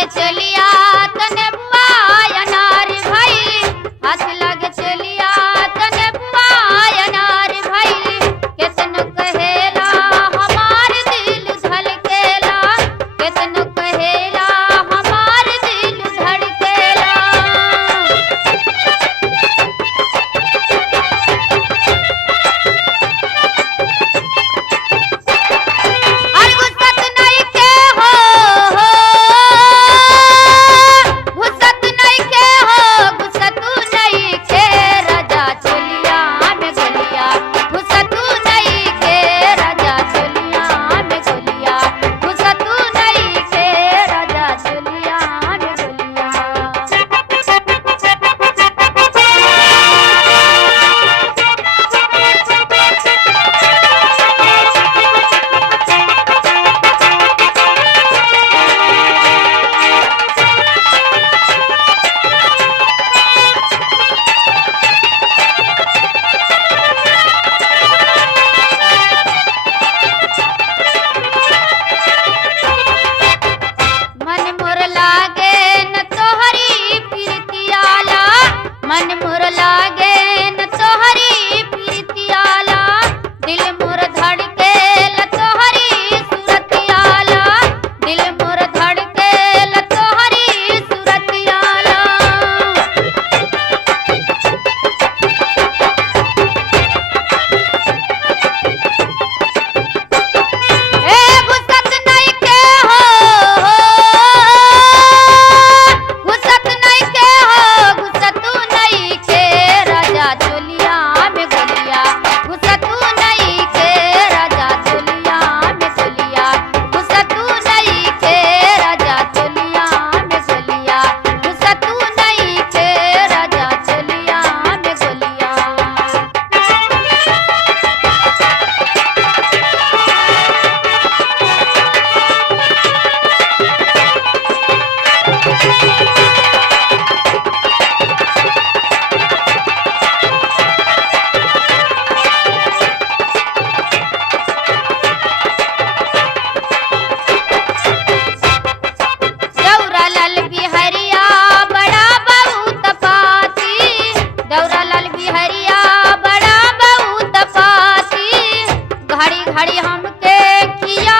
लागे चलिया तने बुआ अनार भइल, हाथ लागे चलिया तने बुआ अनार भइल। केतनो कहेला हमार दिल धड़केला, केतनो कहेला हमार दिल धड़केला। और गुस्सत नहीं के हो, गुस्सत नहीं के हो, गुस्सत नहीं के राजा चलिया में गलिया, गुस्सत नहीं के राजा चलिया में गलिया, गुस्सत नहीं के राजा चलिया में गलिया। मन मोर लागे न तोहरी प्रीतियाला, मन मोर लागे न तोहरी प्रीतियाला, दिल मोर धड़के ल तोहरी सूरतियाला, दिल मोर धड़के ल तोहरी सूरतियाला। ए गुस्सत नहीं के हो, गुस्सत नहीं के हो, गुस्सत नहीं के राजा चलिया में गलिया, गुस्सत नहीं के राजा चलिया में गलिया, गुस्सत नहीं के राजा चलिया में गलिया, गुस्सत नहीं के राजा चलिया में गलिया। दौरा लाल बिहरिया बड़ा बहुत पाती, दौरा लाल बिहरिया बड़ा बहुत पाती, घड़ी घड़ी हमके किया